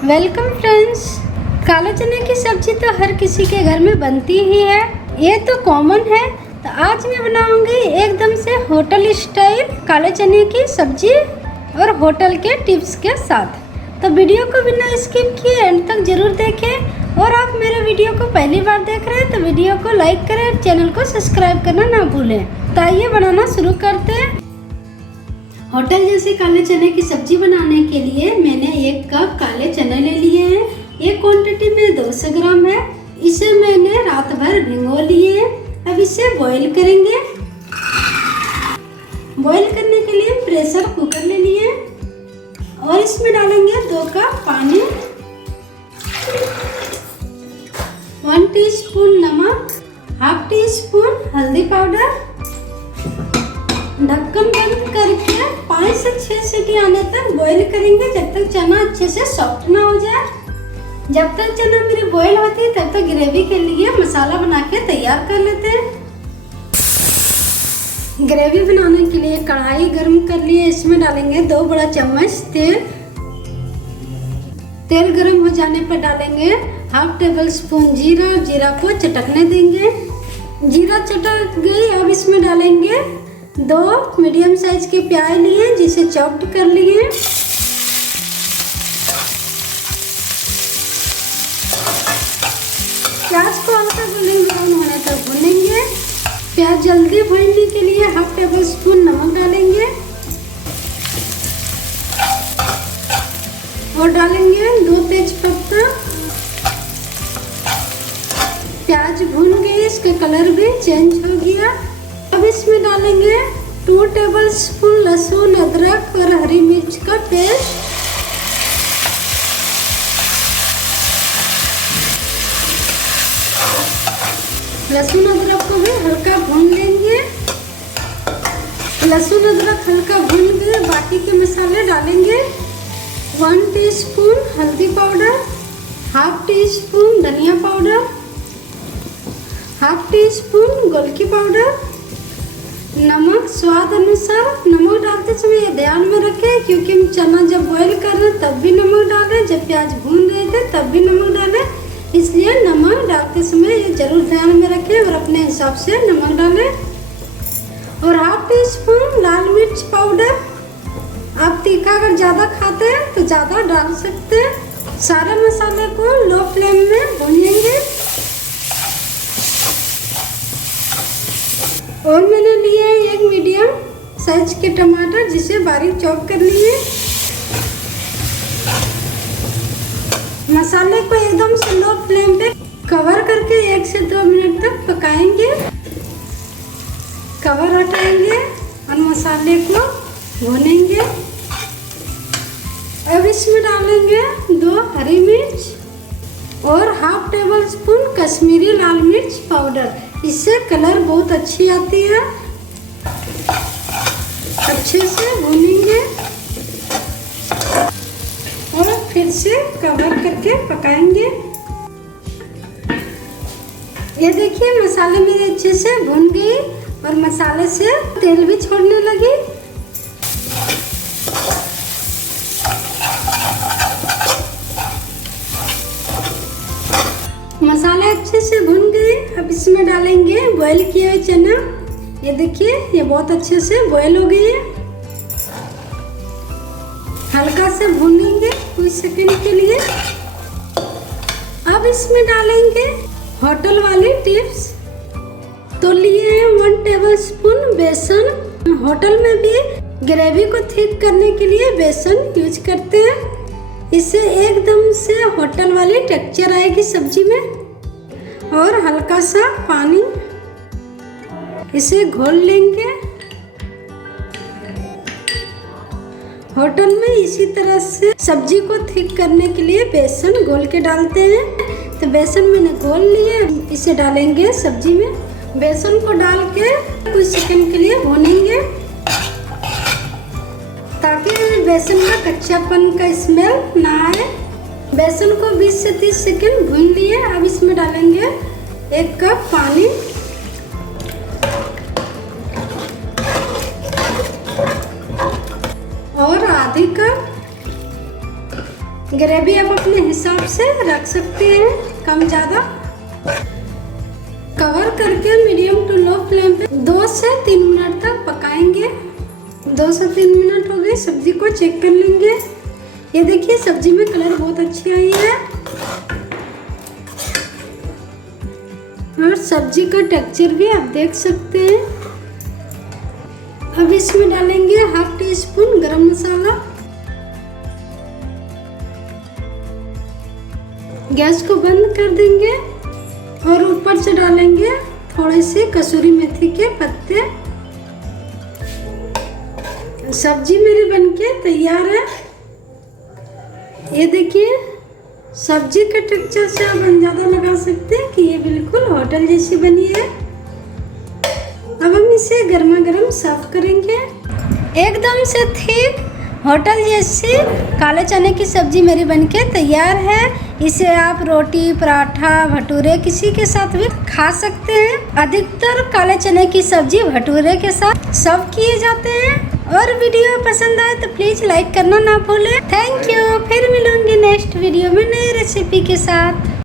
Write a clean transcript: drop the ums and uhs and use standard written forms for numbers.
Welcome friends. काले चने की सब्जी तो हर किसी के घर में बनती ही है, ये तो कॉमन है। तो आज मैं बनाऊंगी एकदम से होटल स्टाइल काले चने की सब्जी और होटल के टिप्स के साथ। तो वीडियो को बिना स्किप किए एंड तक जरूर देखें। और आप मेरे वीडियो को पहली बार देख रहे हैं तो वीडियो को लाइक करें, चैनल को सब्सक्राइब करना ना भूलें। तो आइए बनाना शुरू करते हैं। होटल जैसे काले चने की सब्जी बनाने के लिए मैंने 1 कप काले चने ले लिए हैं। ये क्वांटिटी में 200 ग्राम है। इसे मैंने रात भर भिगो लिए हैं। अब इसे बॉईल करेंगे। बॉईल करने के लिए प्रेशर कुकर ले लिए और इसमें डालेंगे 2 कप पानी, 1 टीस्पून नमक, हाफ टी स्पून हल्दी पाउडर। ढक्कन बंद करके 5 से 6 सीटी आने तक बॉईल करेंगे, जब तक चना अच्छे से सॉफ्ट ना हो जाए। जब तक चना मेरी बॉईल होती है तब तक ग्रेवी के लिए मसाला बना के तैयार कर लेते हैं। ग्रेवी बनाने के लिए कढ़ाई गर्म कर लिए, इसमें डालेंगे 2 बड़ा चम्मच तेल। तेल गर्म हो जाने पर डालेंगे हाफ टेबल स्पून जीरा। जीरा को चटकने देंगे। जीरा चटक गई, अब इसमें डालेंगे 2 मीडियम साइज के प्याज लिए जिसे चॉप्ड कर लिए। प्याज को हल्का गोल्डन ब्राउन होने तक भूनेंगे। प्याज जल्दी भूनने के लिए हाफ टेबल स्पून नमक डालेंगे और डालेंगे 2 तेज पत्ता। प्याज भून गई, इसका कलर भी चेंज हो गया। अब इसमें डालेंगे 2 टेबल स्पून लहसुन, अदरक और हरी मिर्च का पेस्ट। लहसुन अदरक को भी हल्का भून लेंगे। लहसुन अदरक हल्का भून गए, बाकी के मसाले डालेंगे 1 टीस्पून हल्दी पाउडर, हाफ टी स्पून धनिया पाउडर, हाफ टी स्पून गोलकी पाउडर, नमक स्वाद अनुसार। नमक डालते समय ये ध्यान में रखें क्योंकि हम चना जब बॉईल कर रहे हैं तब भी नमक डालें, जब प्याज भून रहे थे तब भी नमक डालें, इसलिए नमक डालते समय ये जरूर ध्यान में रखें और अपने हिसाब से नमक डालें। और हाफ टी स्पून लाल मिर्च पाउडर। आप तीखा अगर ज़्यादा खाते हैं तो ज़्यादा डाल सकते हैं। सारे मसाले को लो फ्लेम में भूनेंगे। और मैंने लिए एक मीडियम साइज के टमाटर जिसे बारीक चॉप कर लिए। मसाले को एकदम से लो फ्लेम पे कवर करके 1 से 2 मिनट तक पकाएंगे। कवर हटाएंगे और मसाले को भूनेंगे। अब इसमें डालेंगे 2 हरी मिर्च और हाफ टेबल स्पून कश्मीरी लाल मिर्च पाउडर। इससे कलर बहुत अच्छी आती है। अच्छे से भूनेंगे और फिर से कवर करके पकाएंगे। ये देखिए मसाले मेरे अच्छे से भून गई और मसाले से तेल भी छोड़ने लगी। मसाले अच्छे से भून गए। अब इसमें डालेंगे बॉईल किए हुए चना। ये देखिए ये बहुत अच्छे से बॉईल हो गई है। हल्का से भूनेंगे कुछ सेकंड के लिए। अब इसमें डालेंगे होटल वाली टिप्स। तो लिए हैं 1 टेबल स्पून बेसन। होटल में भी ग्रेवी को थिक करने के लिए बेसन यूज करते हैं। इससे एकदम से होटल वाली टेक्सचर आएगी सब्जी में। और हल्का सा पानी, इसे घोल लेंगे। होटल में इसी तरह से सब्जी को थिक करने के लिए बेसन घोल के डालते हैं। तो बेसन मैंने घोल लिए, इसे डालेंगे सब्जी में। बेसन को डाल के कुछ सेकंड के लिए भूनेंगे ताकि बेसन का कच्चापन का स्मेल ना आए। बेसन को 20 से 30 सेकंड भून लिए। अब इसमें डालेंगे 1 कप पानी और आधी कप ग्रेवी आप अपने हिसाब से रख सकते हैं, कम ज़्यादा। कवर करके मीडियम टू लो फ्लेम पे 2 से 3 मिनट तक पकाएंगे। 2 से 3 मिनट हो गए, सब्जी को चेक कर लेंगे। ये देखिए सब्जी में कलर बहुत अच्छी आई है और सब्जी का टेक्सचर भी आप देख सकते हैं। अब इसमें डालेंगे 1/2 टीस्पून गरम मसाला। गैस को बंद कर देंगे और ऊपर से डालेंगे थोड़ी सी कसूरी मेथी के पत्ते। सब्जी मेरी बनके तैयार है। ये देखिए सब्जी के टेक्सचर से आप अंदाजा लगा सकते हैं कि ये बिल्कुल होटल जैसी बनी है। अब हम इसे गर्मा गर्म सर्व करेंगे। एकदम से थिक होटल जैसी काले चने की सब्जी मेरी बनके तैयार है। इसे आप रोटी, पराठा, भटूरे किसी के साथ भी खा सकते हैं। अधिकतर काले चने की सब्जी भटूरे के साथ सर्व किए जाते हैं। और वीडियो पसंद आए तो प्लीज़ लाइक करना ना भूलें। Thank you. फिर मिलूंगी नेक्स्ट वीडियो में नई रेसिपी के साथ।